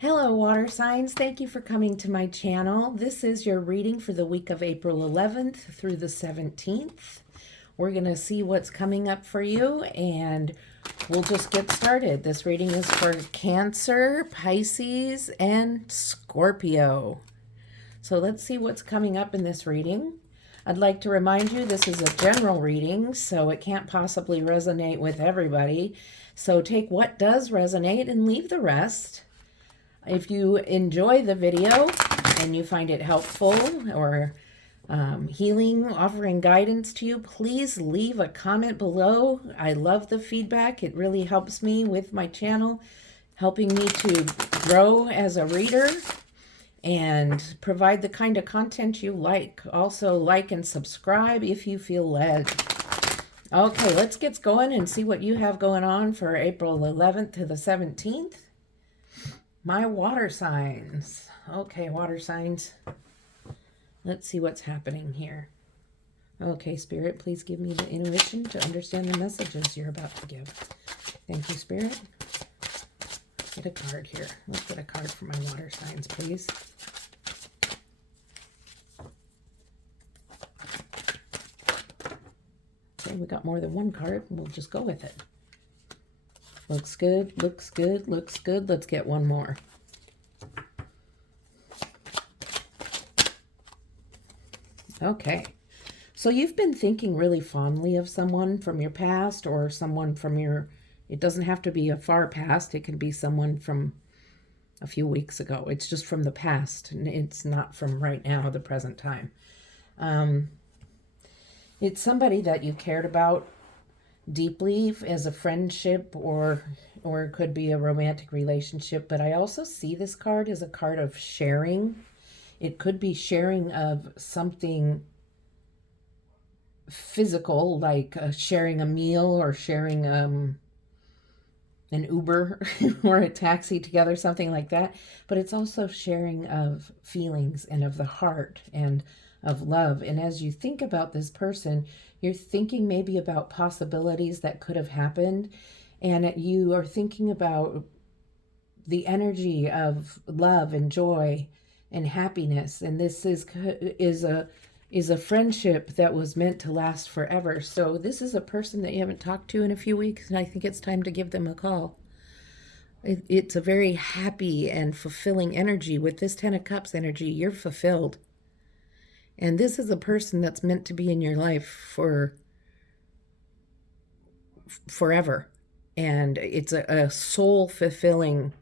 Hello, water signs. Thank you for coming to my channel. This is your reading for the week of April 11th through the 17th. We're going to see what's coming up for you, and we'll just get started. This reading is for Cancer, Pisces, and Scorpio. So let's see what's coming up in this reading. I'd like to remind you this is a general reading, so it can't possibly resonate with everybody. So take what does resonate and leave the rest. If you enjoy the video and you find it helpful or healing, offering guidance to you, please leave a comment below. I love the feedback. It really helps me with my channel, helping me to grow as a reader and provide the kind of content you like. Also, like and subscribe if you feel led. Okay, let's get going and see what you have going on for April 11th to the 17th. My water signs. Okay, water signs. Let's see what's happening here. Okay, Spirit, please give me the intuition to understand the messages you're about to give. Thank you, Spirit. Get a card here. Let's get a card for my water signs, please. Okay, we got more than one card. We'll just go with it. Looks good, looks good, looks good. Let's get one more. Okay. So you've been thinking really fondly of someone from your past or someone from your, it doesn't have to be a far past. It can be someone from a few weeks ago. It's just from the past. And it's not from right now, the present time. It's somebody that you cared about deeply as a friendship or it could be a romantic relationship, but I also see this card as a card of sharing. It could be sharing of something physical, like sharing a meal or sharing an Uber or a taxi together, something like that. But it's also sharing of feelings and of the heart and of love. And as you think about this person, you're thinking maybe about possibilities that could have happened, and you are thinking about the energy of love and joy and happiness. And this is a friendship that was meant to last forever. So this is a person that you haven't talked to in a few weeks, and I think it's time to give them a call. It's a very happy and fulfilling energy. With this 10 of Cups energy, you're fulfilled. And this is a person that's meant to be in your life for forever. And it's a soul-fulfilling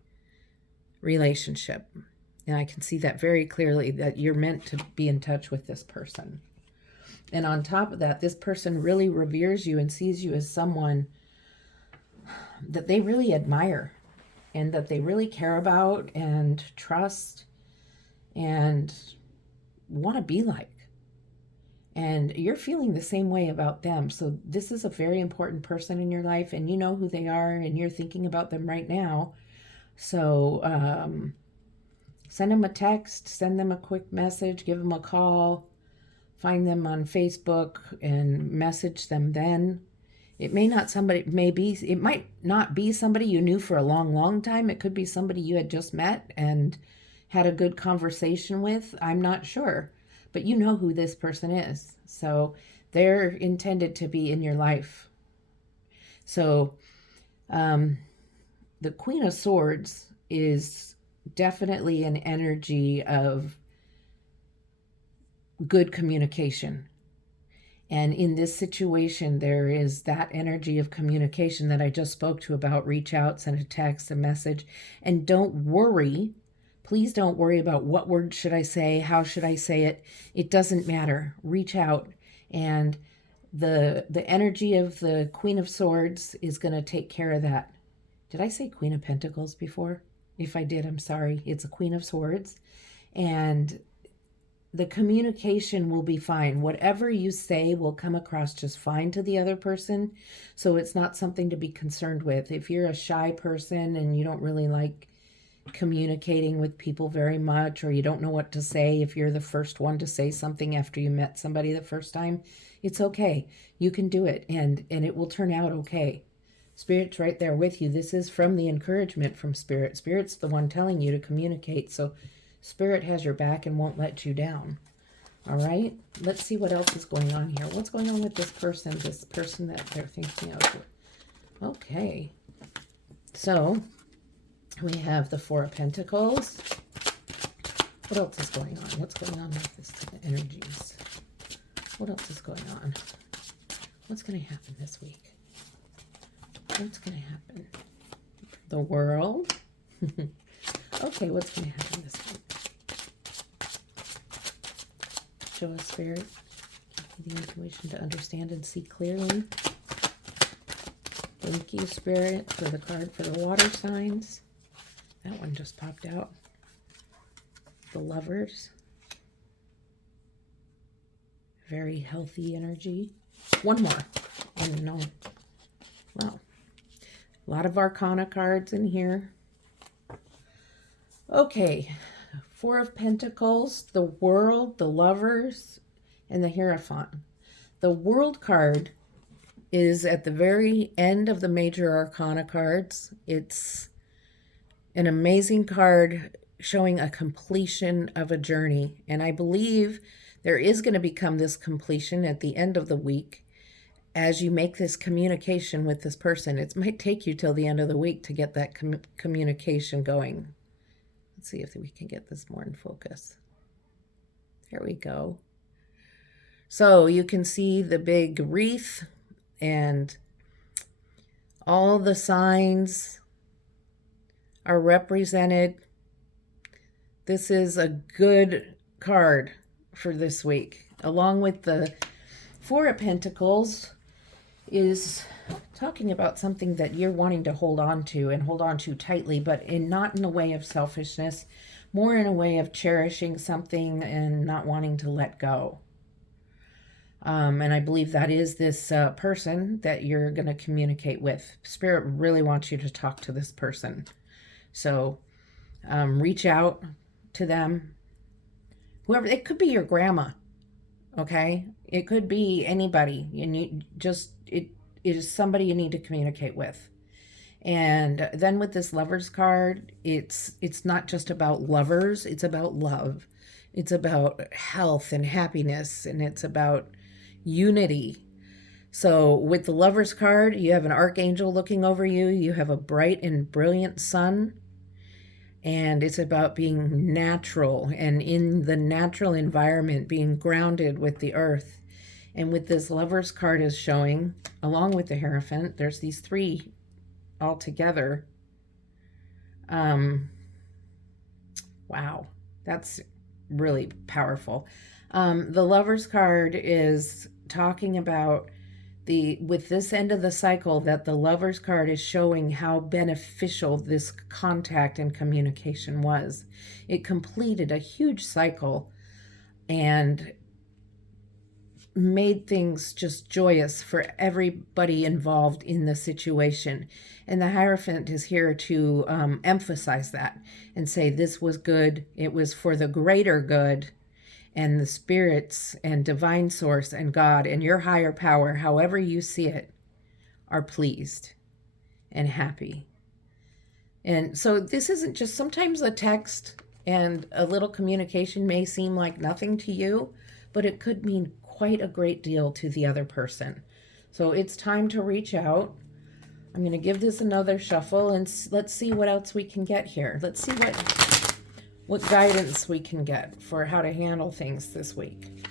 relationship. And I can see that very clearly, that you're meant to be in touch with this person. And on top of that, this person really reveres you and sees you as someone that they really admire and that they really care about and trust and want to be like. And you're feeling the same way about them. So this is a very important person in your life, and you know who they are, and you're thinking about them right now. So send them a text, send them a quick message, give them a call, find them on Facebook and message them then. It may not somebody, maybe, it might not be somebody you knew for a long, long time. It could be somebody you had just met and had a good conversation with. I'm not sure. But you know who this person is. So they're intended to be in your life. So the Queen of Swords is definitely an energy of good communication. And in this situation, there is that energy of communication that I just spoke to about. Reach out, send a text, a message, and don't worry. Please don't worry about what word should I say, how should I say it. It doesn't matter. Reach out, and the energy of the Queen of Swords is going to take care of that. Did I say Queen of Pentacles before? If I did, I'm sorry. It's a Queen of Swords, and the communication will be fine. Whatever you say will come across just fine to the other person, so it's not something to be concerned with. If you're a shy person and you don't really like communicating with people very much, or you don't know what to say, if you're the first one to say something after you met somebody the first time, it's okay. You can do it, and it will turn out okay. Spirit's right there with you. This is from the encouragement from Spirit. Spirit's the one telling you to communicate. So Spirit has your back and won't let you down. All right. Let's see what else is going on here. What's going on with this person that they're thinking of? Okay. So we have the Four of Pentacles. What else is going on? What's going on with this energies? What else is going on? What's going to happen this week? What's going to happen? The World. Okay, what's going to happen this week? Show us, Spirit. Give me the intuition to understand and see clearly. Thank you, Spirit, for the card for the water signs. That one just popped out. The Lovers. Very healthy energy. One more. And no. Wow. A lot of Arcana cards in here. Okay. Four of Pentacles, the World, the Lovers, and the Hierophant. The World card is at the very end of the major Arcana cards. It's an amazing card showing a completion of a journey. And I believe there is going to become this completion at the end of the week as you make this communication with this person. It might take you till the end of the week to get that communication going. Let's see if we can get this more in focus. There we go. So you can see the big wreath and all the signs are represented. This is a good card for this week. Along with the Four of Pentacles is talking about something that you're wanting to hold on to and hold on to tightly, but not in a way of selfishness, more in a way of cherishing something and not wanting to let go. And I believe that is this person that you're going to communicate with. Spirit really wants you to talk to this person. So reach out to them. Whoever, it could be your grandma, okay? It could be anybody. And you just, it is somebody you need to communicate with. And then with this Lovers card, it's not just about lovers, it's about love. It's about health and happiness, and it's about unity. So with the Lovers card, you have an archangel looking over you. You have a bright and brilliant sun. And it's about being natural and in the natural environment, being grounded with the earth. And with this Lovers card is showing, along with the Hierophant, there's these three all together. Wow, that's really powerful. The Lovers card is talking about with this end of the cycle, that the Lovers card is showing how beneficial this contact and communication was. It completed a huge cycle and made things just joyous for everybody involved in the situation. And the Hierophant is here to emphasize that and say this was good. It was for the greater good. And the spirits and divine source and God and your higher power, however you see it, are pleased and happy. And so this isn't just, sometimes a text and a little communication may seem like nothing to you, but it could mean quite a great deal to the other person. So it's time to reach out. I'm going to give this another shuffle and let's see what else we can get here. Let's see what guidance we can get for how to handle things this week.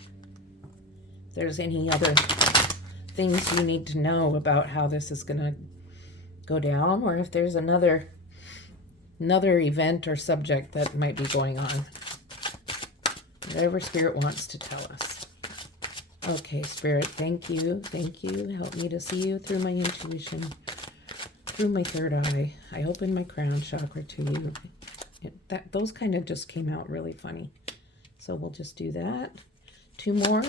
If there's any other things you need to know about how this is going to go down, or if there's another event or subject that might be going on. Whatever Spirit wants to tell us. Okay, Spirit, thank you. Thank you. Help me to see you through my intuition, through my third eye. I open my crown chakra to you. Those kind of just came out really funny. So we'll just do that. Two more.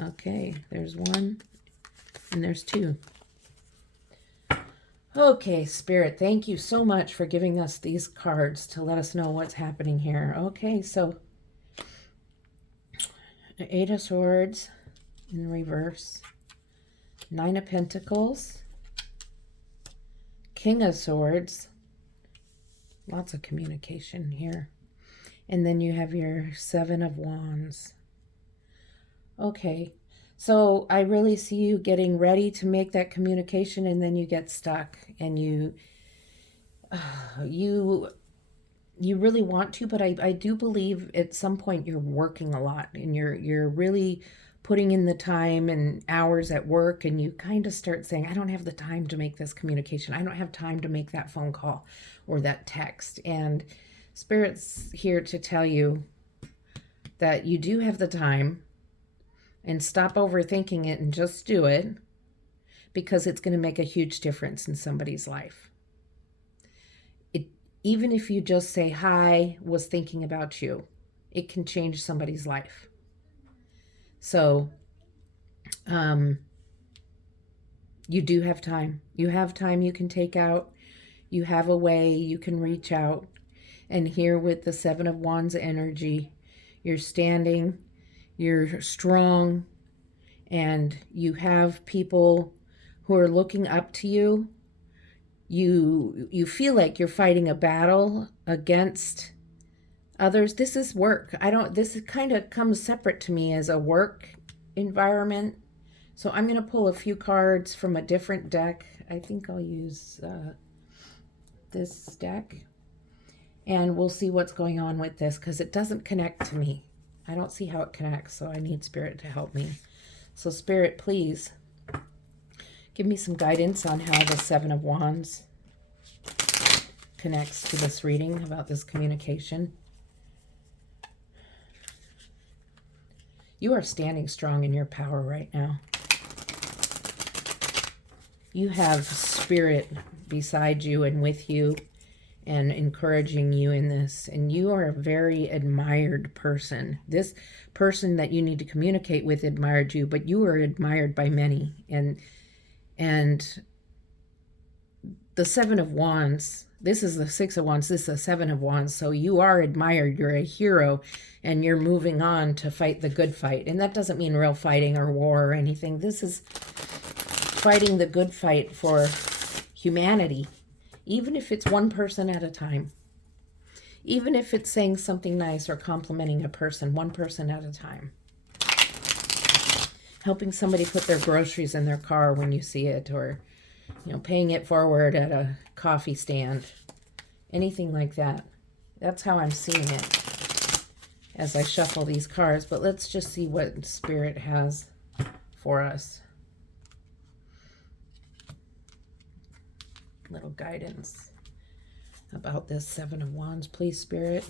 Okay, there's one and there's two. Okay, Spirit, thank you so much for giving us these cards to let us know what's happening here. Okay, so Eight of Swords in reverse, Nine of Pentacles, King of Swords, lots of communication here, and then you have your Seven of Wands. Okay, so I really see you getting ready to make that communication, and then you get stuck, and you really want to, but I do believe at some point you're working a lot, and you're really putting in the time and hours at work, and you kind of start saying, I don't have the time to make this communication. I don't have time to make that phone call or that text. And Spirit's here to tell you that you do have the time, and stop overthinking it and just do it, because it's going to make a huge difference in somebody's life. Even if you just say, hi, was thinking about you, it can change somebody's life. So, you do have time. You have time you can take out. You have a way you can reach out. And here with the Seven of Wands energy, you're standing, you're strong, and you have people who are looking up to you. You feel like you're fighting a battle against others. This is work. This kind of comes separate to me as a work environment. So I'm going to pull a few cards from a different deck. I think I'll use this deck, and we'll see what's going on with this, because it doesn't connect to me. I don't see how it connects, so I need Spirit to help me. So Spirit, please give me some guidance on how the Seven of Wands connects to this reading about this communication. You are standing strong in your power right now. You have Spirit beside you and with you and encouraging you in this. And you are a very admired person. This person that you need to communicate with admired you, but you are admired by many. And the Seven of Wands, this is the Six of Wands, this is the Seven of Wands. So you are admired, you're a hero, and you're moving on to fight the good fight. And that doesn't mean real fighting or war or anything. This is fighting the good fight for humanity, even if it's one person at a time. Even if it's saying something nice or complimenting a person, one person at a time. Helping somebody put their groceries in their car when you see it, or paying it forward at a coffee stand. Anything like that. That's how I'm seeing it as I shuffle these cards. But let's just see what Spirit has for us. Little guidance about this Seven of Wands, please, Spirit.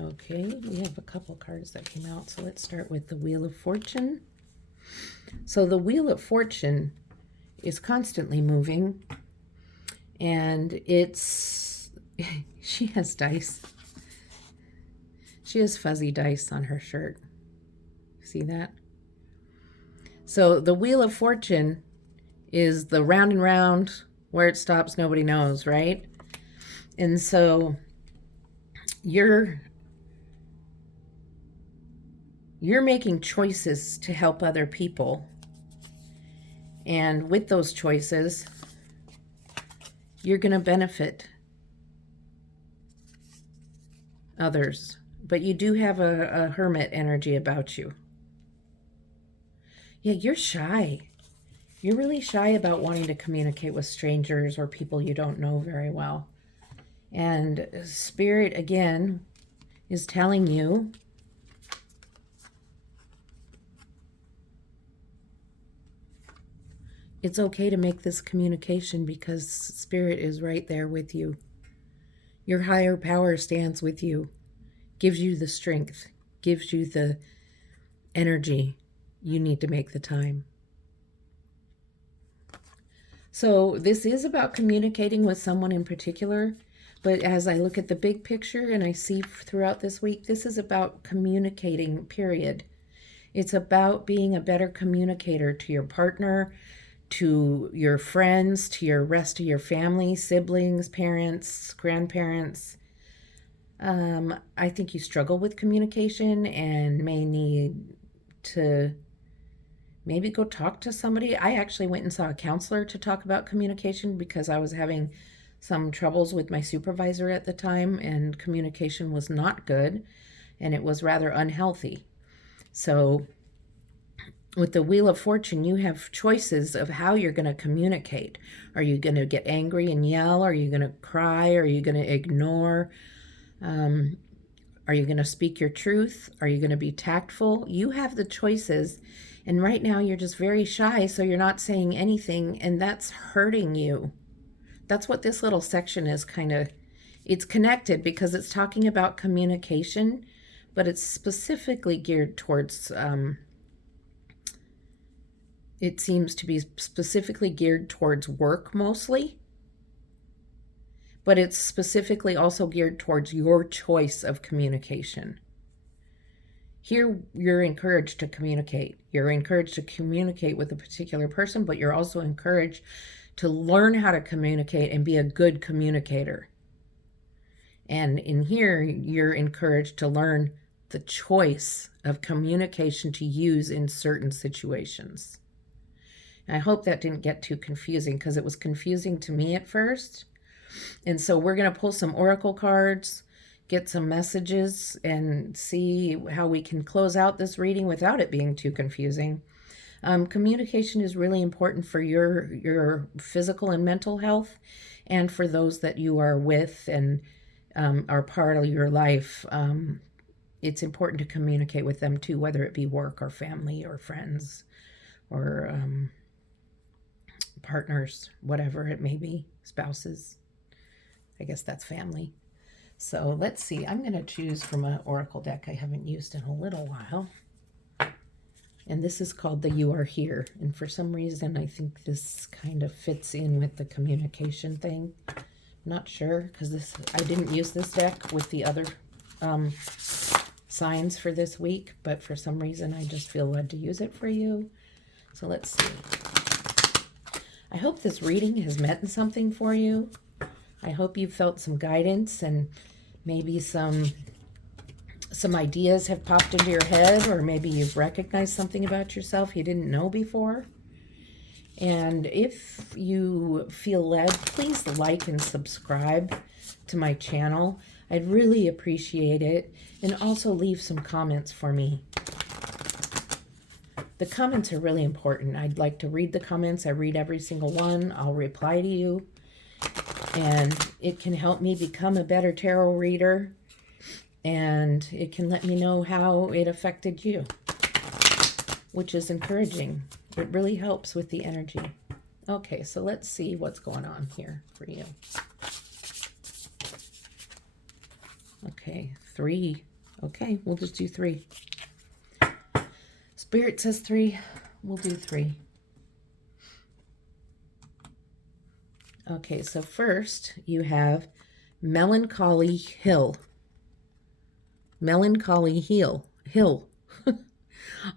Okay, we have a couple cards that came out, so let's start with the Wheel of Fortune. So the Wheel of Fortune is constantly moving, and she has dice. She has fuzzy dice on her shirt. See that? So the Wheel of Fortune is the round and round, where it stops, nobody knows, right? And so you're making choices to help other people. And with those choices, you're going to benefit others. But you do have a hermit energy about you. Yeah, you're shy. You're really shy about wanting to communicate with strangers or people you don't know very well. And Spirit, again, is telling you it's okay to make this communication, because Spirit is right there with you. Your higher power stands with you, gives you the strength, gives you the energy you need to make the time. So this is about communicating with someone in particular, but as I look at the big picture and I see throughout this week, this is about communicating, period. It's about being a better communicator to your partner, to your friends, to your rest of your family, siblings, parents, grandparents. I think you struggle with communication and may need to maybe go talk to somebody. I actually went and saw a counselor to talk about communication because I was having some troubles with my supervisor at the time, and communication was not good and it was rather unhealthy. So with the Wheel of Fortune, you have choices of how you're going to communicate. Are you going to get angry and yell? Are you going to cry? Are you going to ignore? Are you going to speak your truth? Are you going to be tactful? You have the choices. And right now you're just very shy, so you're not saying anything, and that's hurting you. That's what this little section is kind of, it's connected because it's talking about communication, but it's specifically geared towards, it seems to be specifically geared towards work mostly, but it's specifically also geared towards your choice of communication. Here, you're encouraged to communicate. You're encouraged to communicate with a particular person, but you're also encouraged to learn how to communicate and be a good communicator. And in here, you're encouraged to learn the choice of communication to use in certain situations. And I hope that didn't get too confusing because it was confusing to me at first. And so we're going to pull some oracle cards, get some messages, and see how we can close out this reading without it being too confusing. Communication is really important for your physical and mental health, and for those that you are with and are part of your life. It's important to communicate with them too, whether it be work or family or friends or partners, whatever it may be, spouses. I guess that's family. So let's see. I'm going to choose from an oracle deck I haven't used in a little while. And this is called the You Are Here. And for some reason, I think this kind of fits in with the communication thing. Not sure, because I didn't use this deck with the other signs for this week. But for some reason, I just feel led to use it for you. So let's see. I hope this reading has meant something for you. I hope you felt some guidance and maybe some ideas have popped into your head, or maybe you've recognized something about yourself you didn't know before. And if you feel led, please like and subscribe to my channel. I'd really appreciate it. And also leave some comments for me. The comments are really important. I'd like to read the comments. I read every single one. I'll reply to you. And it can help me become a better tarot reader. And it can let me know how it affected you, which is encouraging. It really helps with the energy. Okay, so let's see what's going on here for you. Okay, 3. Okay, we'll just do 3. Spirit says 3. We'll do 3. Okay, so first you have Melancholy Hill. Melancholy Hill.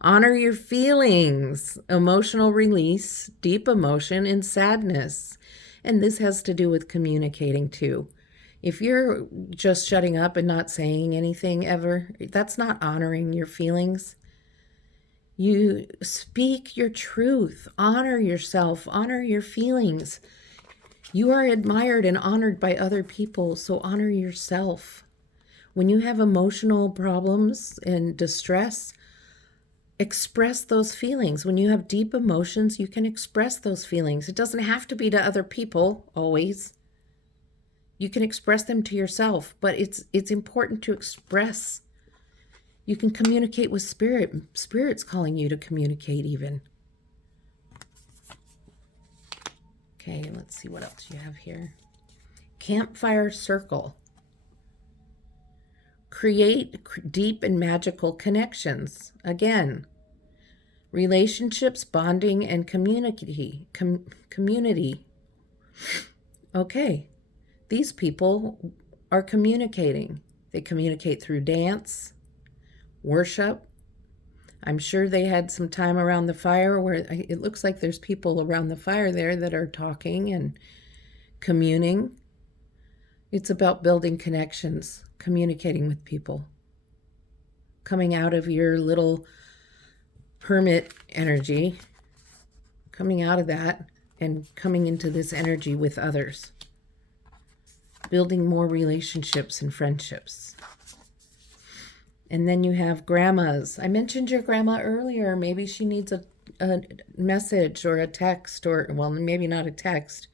Honor your feelings, emotional release, deep emotion, and sadness. And this has to do with communicating too. If you're just shutting up and not saying anything ever, that's not honoring your feelings. You speak your truth, honor yourself, honor your feelings. You are admired and honored by other people, so honor yourself. When you have emotional problems and distress, express those feelings. When you have deep emotions, you can express those feelings. It doesn't have to be to other people always. You can express them to yourself, but it's important to express. You can communicate with Spirit. Spirit's calling you to communicate even. Okay, let's see what else you have here. Campfire Circle. Create deep and magical connections. Again, relationships, bonding, and community. Community. Okay, these people are communicating. They communicate through dance, worship, I'm sure they had some time around the fire where it looks like there's people around the fire there that are talking and communing. It's about building connections, communicating with people, coming out of your little hermit energy, coming out of that and coming into this energy with others, building more relationships and friendships. And then you have grandmas. I mentioned your grandma earlier. Maybe she needs a message or a text, or, well, maybe not a text.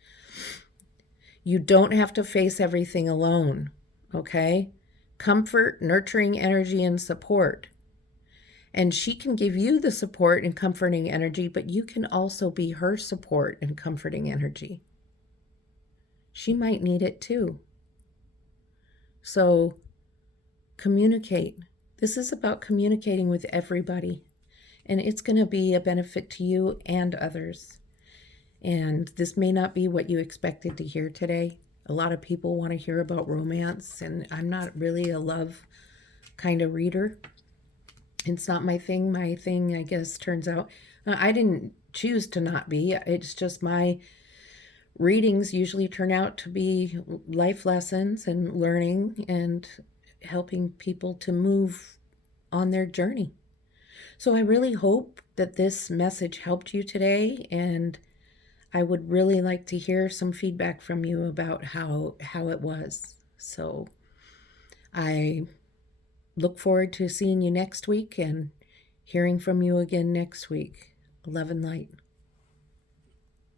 You don't have to face everything alone, okay? Comfort, nurturing energy, and support. And she can give you the support and comforting energy, but you can also be her support and comforting energy. She might need it too. So communicate. This is about communicating with everybody, and it's going to be a benefit to you and others. And this may not be what you expected to hear today. A lot of people want to hear about romance, and I'm not really a love kind of reader. It's not my thing. My thing, I guess, turns out, I didn't choose to not be. It's just my readings usually turn out to be life lessons and learning and helping people to move on their journey. So I really hope that this message helped you today, and I would really like to hear some feedback from you about how it was. So I look forward to seeing you next week and hearing from you again next week. Love and light.